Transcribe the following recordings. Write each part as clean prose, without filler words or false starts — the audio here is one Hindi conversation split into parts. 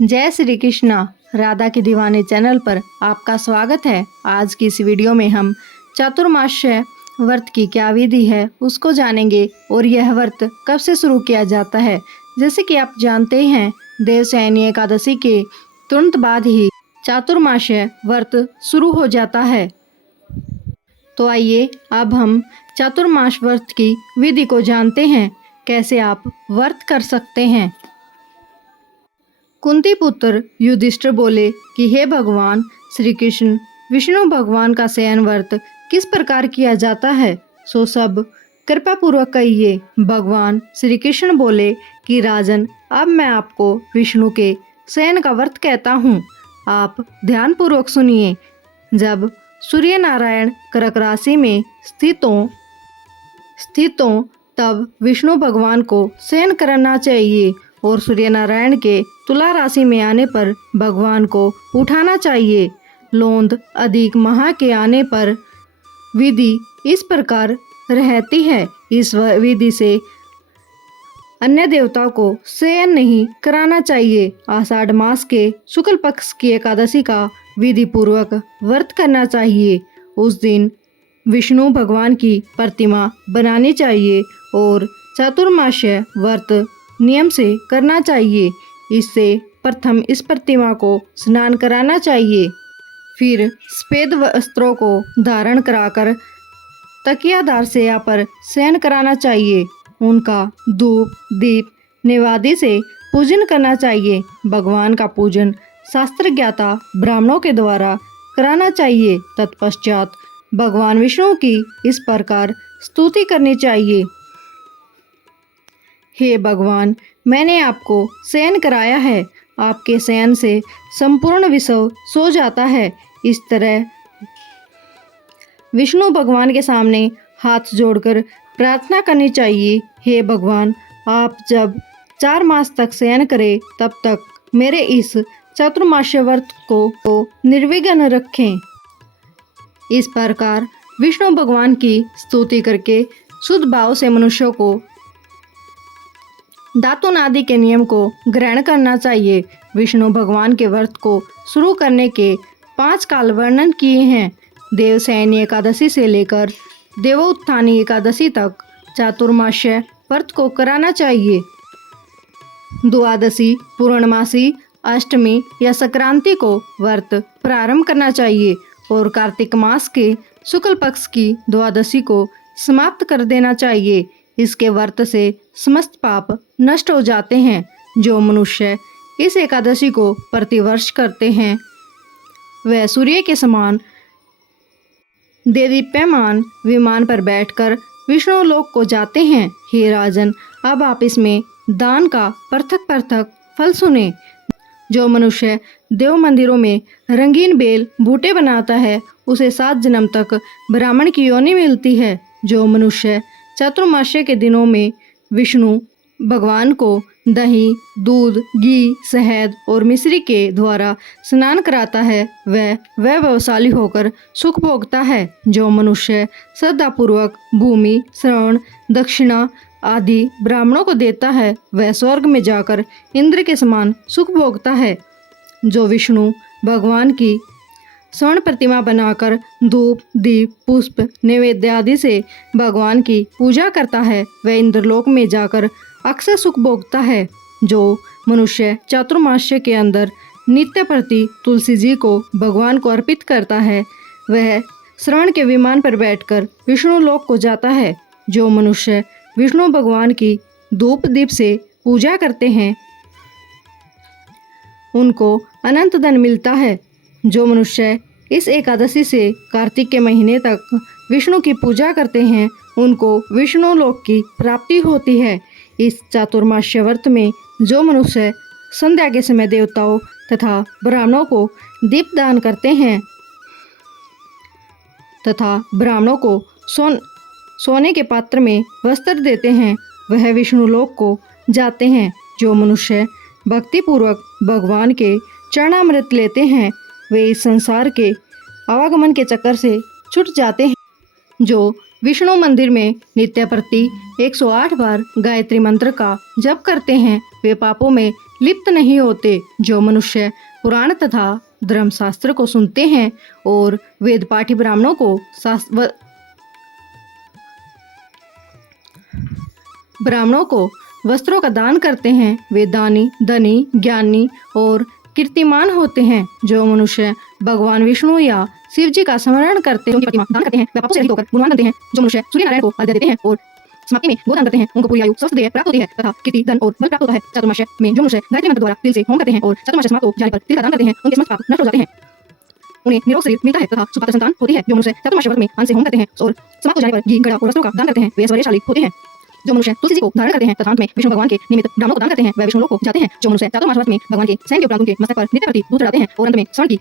जय श्री कृष्णा। राधा की दीवानी चैनल पर आपका स्वागत है। आज की इस वीडियो में हम चातुर्मास्य व्रत की क्या विधि है उसको जानेंगे और यह व्रत कब से शुरू किया जाता है। जैसे कि आप जानते हैं, देवशयनी एकादशी के तुरंत बाद ही चातुर्मास्य व्रत शुरू हो जाता है। तो आइए अब हम चातुर्मास व्रत की विधि को जानते हैं, कैसे आप व्रत कर सकते हैं। कुंती पुत्र युधिष्ठिर बोले कि हे भगवान श्री कृष्ण, विष्णु भगवान का शयन व्रत किस प्रकार किया जाता है, सो सब कृपा पूर्वक कहिए। भगवान श्री कृष्ण बोले कि राजन, अब मैं आपको विष्णु के शयन का व्रत कहता हूँ, आप ध्यान पूर्वक सुनिए। जब सूर्य नारायण कर्क राशि में स्थित हो तब विष्णु भगवान को शयन करना चाहिए और सूर्य नारायण के तुला राशि में आने पर भगवान को उठाना चाहिए। लोंद अधिक माह के आने पर विधि इस प्रकार रहती है। इस विधि से अन्य देवताओं को शयन नहीं कराना चाहिए। आषाढ़ मास के शुक्ल पक्ष की एकादशी का विधि पूर्वक व्रत करना चाहिए। उस दिन विष्णु भगवान की प्रतिमा बनानी चाहिए और चातुर्मास्य व्रत नियम से करना चाहिए। इससे प्रथम इस प्रतिमा को स्नान कराना चाहिए, फिर सफेद वस्त्रों को धारण कराकर तकियादार सेया पर शयन कराना चाहिए। उनका धूप दीप निवेदी से पूजन करना चाहिए। भगवान का पूजन शास्त्र ज्ञाता ब्राह्मणों के द्वारा कराना चाहिए। तत्पश्चात भगवान विष्णु की इस प्रकार स्तुति करनी चाहिए। हे भगवान, मैंने आपको शयन कराया है, आपके शयन से संपूर्ण विश्व सो जाता है। इस तरह विष्णु भगवान के सामने हाथ जोड़कर प्रार्थना करनी चाहिए। हे भगवान, आप जब 4 मास तक शयन करें तब तक मेरे इस चातुर्मास्य व्रत को निर्विघ्न रखें। इस प्रकार विष्णु भगवान की स्तुति करके शुद्ध भाव से मनुष्यों को धातुनादि के नियम को ग्रहण करना चाहिए। विष्णु भगवान के व्रत को शुरू करने के 5 काल वर्णन किए हैं। देवशयनी एकादशी से लेकर देवोत्थानी एकादशी तक चातुर्मास्य व्रत को कराना चाहिए। द्वादशी, पूर्णमासी, अष्टमी या संक्रांति को व्रत प्रारंभ करना चाहिए और कार्तिक मास के शुक्ल पक्ष की द्वादशी को समाप्त कर देना चाहिए। इसके व्रत से समस्त पाप नष्ट हो जाते हैं। जो मनुष्य इस एकादशी को प्रतिवर्ष करते हैं वह सूर्य के समान देदीप्यमान विमान पर बैठकर विष्णु लोक को जाते हैं। हे राजन, अब आप इसमें दान का पृथक पृथक फल सुने। जो मनुष्य देव मंदिरों में रंगीन बेल बूटे बनाता है उसे 7 जन्म तक ब्राह्मण की योनि मिलती है। जो मनुष्य चातुर्मास्य के दिनों में विष्णु भगवान को दही, दूध, घी, शहद और मिश्री के द्वारा स्नान कराता है वह वैभवशाली होकर सुख भोगता है। जो मनुष्य श्रद्धापूर्वक भूमि, श्रवण, दक्षिणा आदि ब्राह्मणों को देता है वह स्वर्ग में जाकर इंद्र के समान सुख भोगता है। जो विष्णु भगवान की स्वर्ण प्रतिमा बनाकर धूप दीप पुष्प नैवेद्य आदि से भगवान की पूजा करता है वह इंद्रलोक में जाकर अक्सर सुख भोगता है। जो मनुष्य चातुर्मास्य के अंदर नित्य प्रति तुलसी जी को भगवान को अर्पित करता है वह श्रवण के विमान पर बैठकर विष्णु लोक को जाता है। जो मनुष्य विष्णु भगवान की धूप दीप से पूजा करते हैं उनको अनंत धन मिलता है। जो मनुष्य इस एकादशी से कार्तिक के महीने तक विष्णु की पूजा करते हैं उनको विष्णु लोक की प्राप्ति होती है। इस चातुर्मास्य व्रत में जो मनुष्य संध्या के समय देवताओं तथा ब्राह्मणों को दीप दान करते हैं तथा ब्राह्मणों को सोने के पात्र में वस्त्र देते हैं वह विष्णु लोक को जाते हैं। जो मनुष्य भक्ति पूर्वक भगवान के चरणामृत लेते हैं वे इस संसार के आवागमन के चक्कर से छूट जाते हैं। जो विष्णु मंदिर में नित्य प्रति 108 बार गायत्री मंत्र का जप करते हैं वे पापों में लिप्त नहीं होते। जो मनुष्य पुराण तथा धर्मशास्त्र को सुनते हैं और वेद पाठी ब्राह्मणों को वस्त्रों का दान करते हैं, वे दानी, धनी, ज्ञानी और कीर्तिमान होते हैं। जो मनुष्य भगवान विष्णु या शिव जी का स्मरण करते हैं, उनकी प्रतिमा दान करते हैं, वे पापों से रहित होकर गुणवान बनते हैं। जो मनुष्य सूर्य नारायण को अर्घ्य देते हैं और समाप्ति में गोदान करते हैं, उनको पूरी आयु स्वस्थ देह प्राप्त होती है तथा कीर्ति, धन और बल प्राप्त होता है। चातुर्मास्य में जो मनुष्य गायत्री मंत्र द्वारा तिल से होम करते हैं और चातुर्मास्य समाप्त हो जाने पर तिल का दान करते हैं, उनके समस्त पाप नष्ट हो जाते हैं, उन्हें निरोग शरीर मिलता है तथा सुपात्र संतान होती है। जो मनुष्य चातुर्मास्य व्रत में अन्न से होम करते हैं और समाप्त हो जाने पर घी, गड़ा और वस्त्रों का दान करते हैं, वे ऐश्वर्यशाली होते हैं। जो मनुष्य तुलसी जी को धारण करते हैं तथा अंत में विष्णु भगवान के निमित्त ब्राह्मणों को दान करते हैं, वह विष्णु लोक को जाते हैं। जो मनुष्य चातुर्मास व्रत में भगवान के शयन के उपरांत उनके मस्तक पर नित्य प्रति दूध चढ़ाते हैं और अंत में स्वर्ण की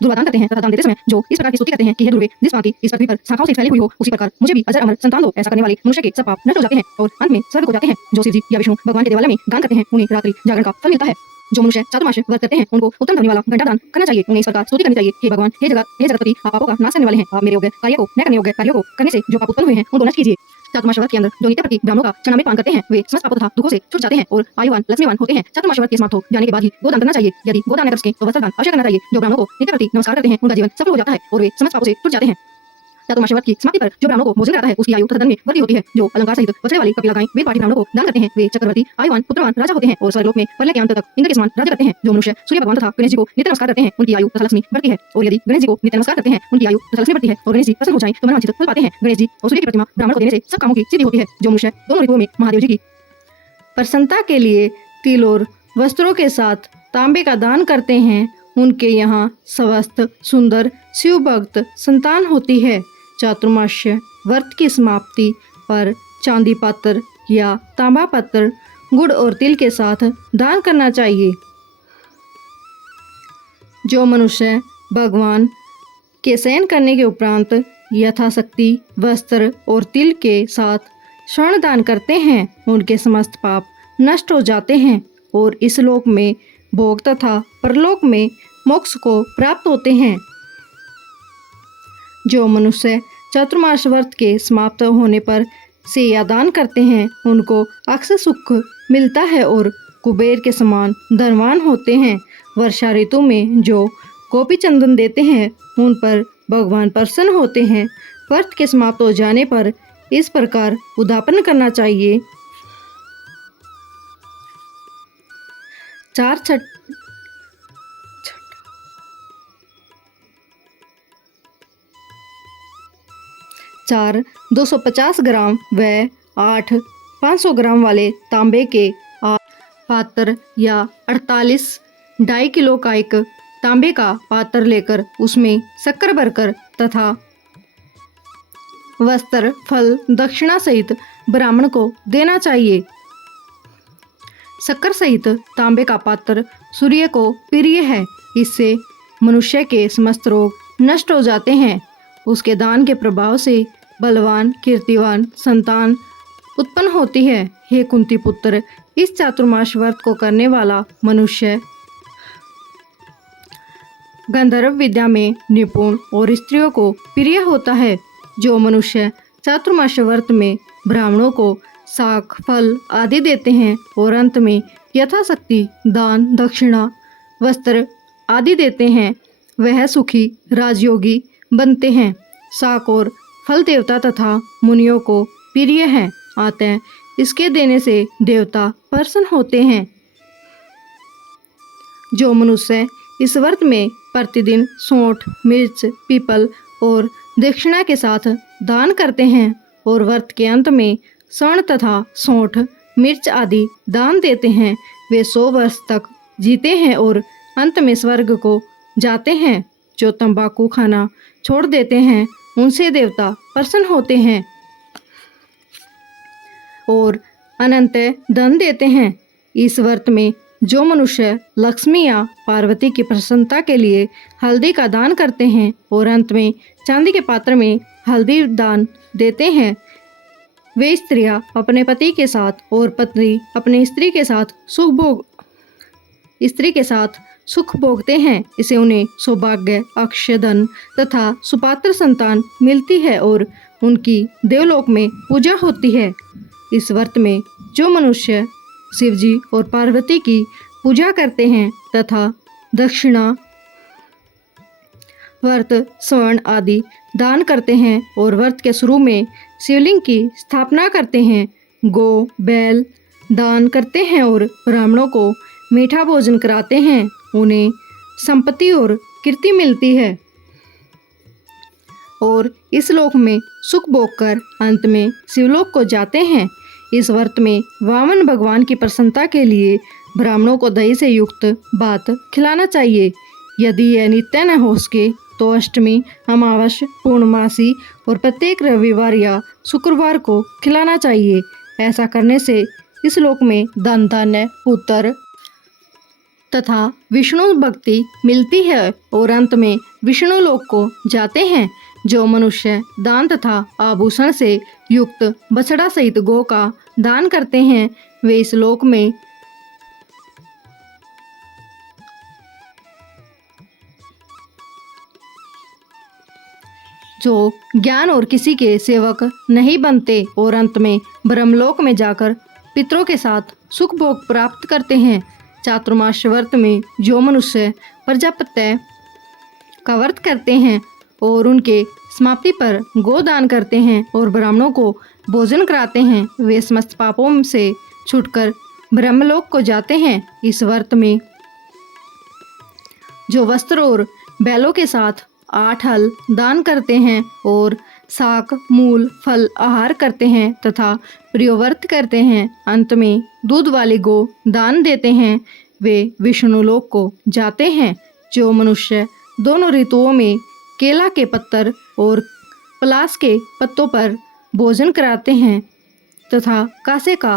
दुर्वा दान करते हैं तथा दान देते समय जो इस प्रकार की स्तुति करते हैं कि हे दुर्वे, जिस की इस पृथ्वी पर शाखाओं से फैली हुई हो, उसी प्रकार मुझे भी अजर अमर संतान दो। ऐसा करने वाले मनुष्य के सब पाप नष्ट हो जाते हैं और अंत में स्वर्ग को जाते हैं। जो शिव जी या विष्णु भगवान के देवालय में गान करते हैं, उन्हें रात्रि जागरण का फल मिलता है। जो मनुष्य चातुर्मास्य व्रत करते हैं, उनको उत्तम ध्वनि वाला घंटा दान करना चाहिए। उन्हें इस प्रकार स्तुति करनी चाहिए, हे भगवान, हे जगतपति, आप पापों का नाश करने वाले हैं, आप मेरे योग्य कार्य को न करने योग्य कार्यों को करने से जो पाप उत्पन्न हुए हैं उनको नष्ट कीजिए। चातुर्मास्य व्रत के अंदर जो नित्य प्रति ब्राह्मणों का चरणामृत पान करते हैं, वे समस्त पापों तथा दुखों से छूट जाते हैं और आयुवान लक्ष्मीवान होते हैं। चातुर्मास्य व्रत के समाप्त हो जाने के बाद ही गोदान करना चाहिए। यदि गोदान न कर सके तो वस्त्र दान अवश्य करना चाहिए। जो ब्राह्मणों को नित्य प्रति नमस्कार करते हैं, उनका जीवन सफल हो जाता है और वे समस्त पापों से छूट जाते हैं। चातुर्मास्य व्रत की समाप्ति पर जो ब्राह्मणों को भोजन कराता है, उसकी आयु तथा धन में वृद्धि होती है। जो अलंकार सहित बछड़े वाली कपिला गाय वेद पाठी ब्राह्मणों को दान करते हैं, वे चक्रवर्ती, आयुवान, पुत्रवान राजा होते हैं और स्वर्गलोक में प्रलय के अंत तक इंद्र के समान राज्य करते हैं। जो मनुष्य सूर्य भगवान तथा गणेश जी को नित्य नमस्कार करते हैं, उनकी आयु तथा लक्ष्मी बढ़ती है और यदि गणेश जी को नित्य नमस्कार करते हैं, उनकी आयु तथा लक्ष्मी बढ़ती है और गणेश जी प्रसन्न हो जाए तो मनवांछित फल पाते हैं। गणेश जी और सूर्य की प्रतिमा ब्राह्मण को देने से सब कामों की सिद्धि होती है। जो मनुष्य दोनों ऋतुओं में महादेव जी की प्रसन्नता के लिए तिल और वस्त्रों के साथ तांबे का दान करते हैं, उनके यहाँ स्वस्थ, सुंदर, शिव भक्त संतान होती है। चातुर्मास्य व्रत की समाप्ति पर चांदी पात्र या तांबा पात्र गुड़ और तिल के साथ दान करना चाहिए। जो मनुष्य भगवान के शयन करने के उपरांत यथाशक्ति वस्त्र और तिल के साथ स्वर्ण दान करते हैं, उनके समस्त पाप नष्ट हो जाते हैं और इस लोक में भोग तथा परलोक में मोक्ष को प्राप्त होते हैं। जो मनुष्य चातुर्मास व्रत के समाप्त होने पर सेया दान करते हैं, उनको अक्षय सुख मिलता है और कुबेर के समान धनवान होते हैं। वर्षा ऋतु में जो गोपी चंदन देते हैं, उन पर भगवान प्रसन्न होते हैं। व्रत के समाप्त हो जाने पर इस प्रकार उद्यापन करना चाहिए। चार 250 ग्राम व 8 500 ग्राम वाले तांबे के पात्र या 48 2.5 किलो का एक तांबे का पात्र लेकर उसमें शक्कर भरकर तथा वस्त्र, फल, दक्षिणा सहित ब्राह्मण को देना चाहिए। शक्कर सहित तांबे का पात्र सूर्य को प्रिय है, इससे मनुष्य के समस्त रोग नष्ट हो जाते हैं। उसके दान के प्रभाव से बलवान, कीर्तिवान संतान उत्पन्न होती है। हे कुंती पुत्र, इस चातुर्मास व्रत को करने वाला मनुष्य गंधर्व विद्या में निपुण और स्त्रियों को प्रिय होता है। जो मनुष्य चातुर्मास व्रत में ब्राह्मणों को शाक, फल आदि देते हैं और अंत में यथाशक्ति दान, दक्षिणा, वस्त्र आदि देते हैं, वह सुखी राजयोगी बनते हैं। शाक और फल देवता तथा मुनियों को प्रिय हैं, अतः इसके देने से देवता प्रसन्न होते हैं। जो मनुष्य इस व्रत में प्रतिदिन सौंठ, मिर्च, पीपल और दक्षिणा के साथ दान करते हैं और व्रत के अंत में स्वर्ण तथा सौंठ, मिर्च आदि दान देते हैं, वे 100 वर्ष तक जीते हैं और अंत में स्वर्ग को जाते हैं। जो तंबाकू खाना छोड़ देते हैं, उनसे देवता प्रसन्न होते हैं और अनंत धन देते हैं। इस व्रत में जो मनुष्य लक्ष्मी या पार्वती की प्रसन्नता के लिए हल्दी का दान करते हैं और अंत में चांदी के पात्र में हल्दी दान देते हैं, वे स्त्रियां अपने पति के साथ और पत्नी अपनी स्त्री के साथ सुख भोगते हैं। इसे उन्हें सौभाग्य, अक्षय धन तथा सुपात्र संतान मिलती है और उनकी देवलोक में पूजा होती है। इस व्रत में जो मनुष्य शिवजी और पार्वती की पूजा करते हैं तथा दक्षिणा व्रत स्वर्ण आदि दान करते हैं और व्रत के शुरू में शिवलिंग की स्थापना करते हैं। गो बैल दान करते हैं और ब्राह्मणों को मीठा भोजन कराते हैं। उन्हें संपत्ति और कीर्ति मिलती है और इस लोक में सुख भोग कर अंत में शिवलोक को जाते हैं। इस व्रत में वामन भगवान की प्रसन्नता के लिए ब्राह्मणों को दही से युक्त भात खिलाना चाहिए। यदि यह नित्य न हो सके तो अष्टमी, अमावस्या, पूर्णमासी और प्रत्येक रविवार या शुक्रवार को खिलाना चाहिए। ऐसा करने से इस लोक में धन धान्य पुत्र तथा विष्णु भक्ति मिलती है और अंत में विष्णु लोक को जाते हैं। जो मनुष्य दान तथा आभूषण से युक्त बछड़ा सहित गौ का दान करते हैं वे इस लोक में जो ज्ञान और किसी के सेवक नहीं बनते और अंत में ब्रह्मलोक में जाकर पितरों के साथ सुख भोग प्राप्त करते हैं। चातुर्मास व्रत में जो मनुष्य प्रजापत्य का व्रत करते हैं और उनके समाप्ति पर गोदान करते हैं और ब्राह्मणों को भोजन कराते हैं वे समस्त पापों से छूटकर ब्रह्मलोक को जाते हैं। इस व्रत में जो वस्त्र और बैलों के साथ 8 हल दान करते हैं और शाक मूल फल आहार करते हैं तथा प्रियव्रत करते हैं, अंत में दूध वाली गो दान देते हैं वे विष्णु लोक को जाते हैं। जो मनुष्य दोनों ऋतुओं में केला के पत्तर और पलास के पत्तों पर भोजन कराते हैं तथा कांसे का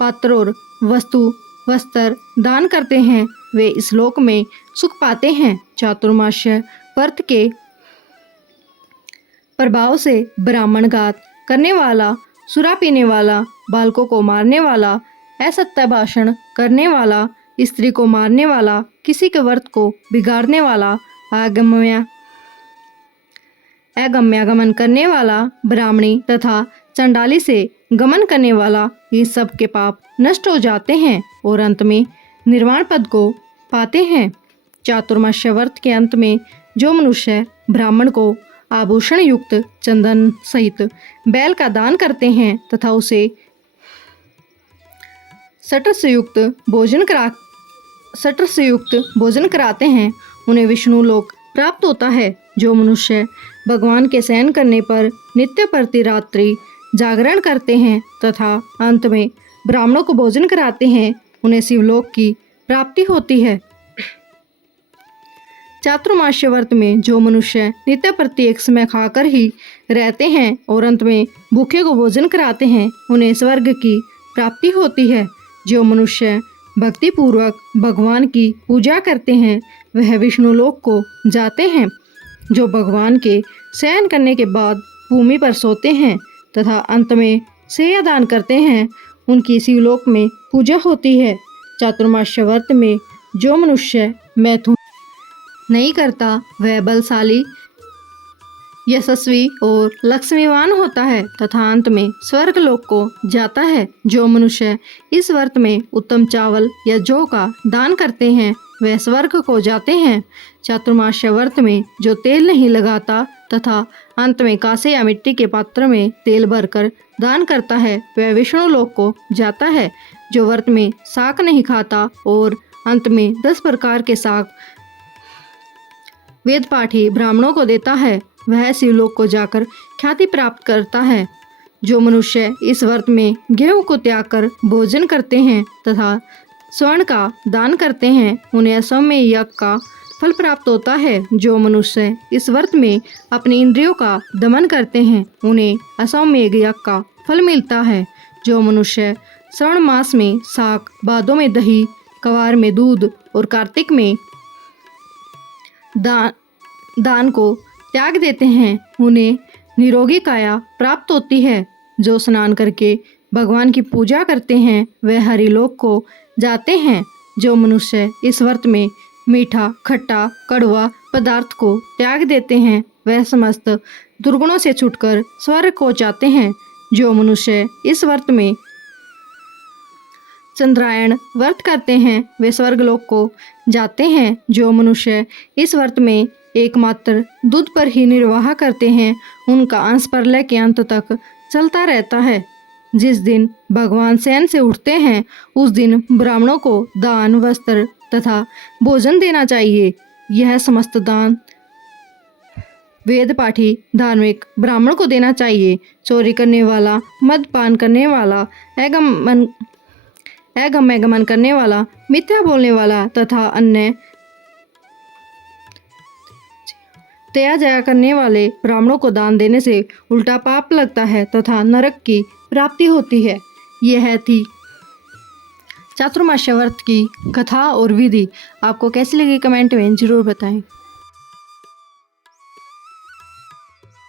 पात्र और वस्त्र दान करते हैं वे इस लोक में सुख पाते हैं। चातुर्मास्य व्रत के प्रभाव से ब्राह्मण घात करने वाला, सुरा पीने वाला, बालकों को मारने वाला, असत्य भाषण करने वाला, स्त्री को मारने वाला, किसी के व्रत को बिगाड़ने वाला, अगम्यागमन करने वाला, ब्राह्मणी तथा चंडाली से गमन करने वाला, ये सब के पाप नष्ट हो जाते हैं और अंत में निर्वाण पद को पाते हैं। चातुर्मास्य व्रत के अंत में जो मनुष्य ब्राह्मण को आभूषण युक्त चंदन सहित बैल का दान करते हैं तथा उसे सटर से युक्त भोजन कराते हैं उन्हें विष्णु लोक प्राप्त होता है। जो मनुष्य भगवान के शयन करने पर नित्य प्रति रात्रि जागरण करते हैं तथा अंत में ब्राह्मणों को भोजन कराते हैं उन्हें शिवलोक की प्राप्ति होती है। चातुर्मास्य व्रत में जो मनुष्य नित्य प्रति एक समय खाकर ही रहते हैं और अंत में भूखे को भोजन कराते हैं उन्हें स्वर्ग की प्राप्ति होती है। जो मनुष्य भक्ति पूर्वक भगवान की पूजा करते हैं वह विष्णु लोक को जाते हैं। जो भगवान के शयन करने के बाद भूमि पर सोते हैं तथा अंत में सेया दान करते हैं उनकी शिवलोक में पूजा होती है। चातुर्मास्य व्रत में जो मनुष्य मैथुन नहीं करता वह बलशाली, यशस्वी और लक्ष्मीवान होता है तथा अंत में स्वर्ग लोक को जाता है। जो मनुष्य इस व्रत में उत्तम चावल या जौ का दान करते हैं वह स्वर्ग को जाते हैं। चातुर्मास्य व्रत में जो तेल नहीं लगाता तथा अंत में कांसे या मिट्टी के पात्र में तेल भरकर दान करता है वह विष्णु लोक को जाता है। जो व्रत में शाक नहीं खाता और अंत में 10 प्रकार के शाक वेद पाठी ब्राह्मणों को देता है वह शिवलोक को जाकर ख्याति प्राप्त करता है। जो मनुष्य इस व्रत में गेहूं को त्याग कर भोजन करते हैं तथा स्वर्ण का दान करते हैं उन्हें असम्य यज्ञ का फल प्राप्त होता है। जो मनुष्य इस व्रत में अपनी इंद्रियों का दमन करते हैं उन्हें असम्य यज्ञ का फल मिलता है। जो मनुष्य श्रावण मास में शाक, भादों में दही, कवार में दूध और कार्तिक में दान को त्याग देते हैं उन्हें निरोगी काया प्राप्त होती है। जो स्नान करके भगवान की पूजा करते हैं वह हरिलोक को जाते हैं। जो मनुष्य इस व्रत में मीठा, खट्टा, कड़वा पदार्थ को त्याग देते हैं वह समस्त दुर्गुणों से छूटकर स्वर्ग को जाते हैं। जो मनुष्य इस व्रत में चंद्रायण व्रत करते हैं वे स्वर्गलोक को जाते हैं। जो मनुष्य इस व्रत में एकमात्र दूध पर ही निर्वाह करते हैं उनका अंश प्रलय के अंत तक चलता रहता है। जिस दिन भगवान शयन से उठते हैं उस दिन ब्राह्मणों को दान, वस्त्र तथा भोजन देना चाहिए। यह समस्त दान वेद पाठी धार्मिक ब्राह्मण को देना चाहिए। चोरी करने वाला, मदपान करने वाला, अगम्य गमन करने वाला, मिथ्या बोलने वाला तथा अन्य तया जया करने वाले ब्राह्मणों को दान देने से उल्टा पाप लगता है तथा नरक की प्राप्ति होती है। यह थी चातुर्मास्य व्रत की कथा और विधि। आपको कैसी लगी कमेंट में जरूर बताएं।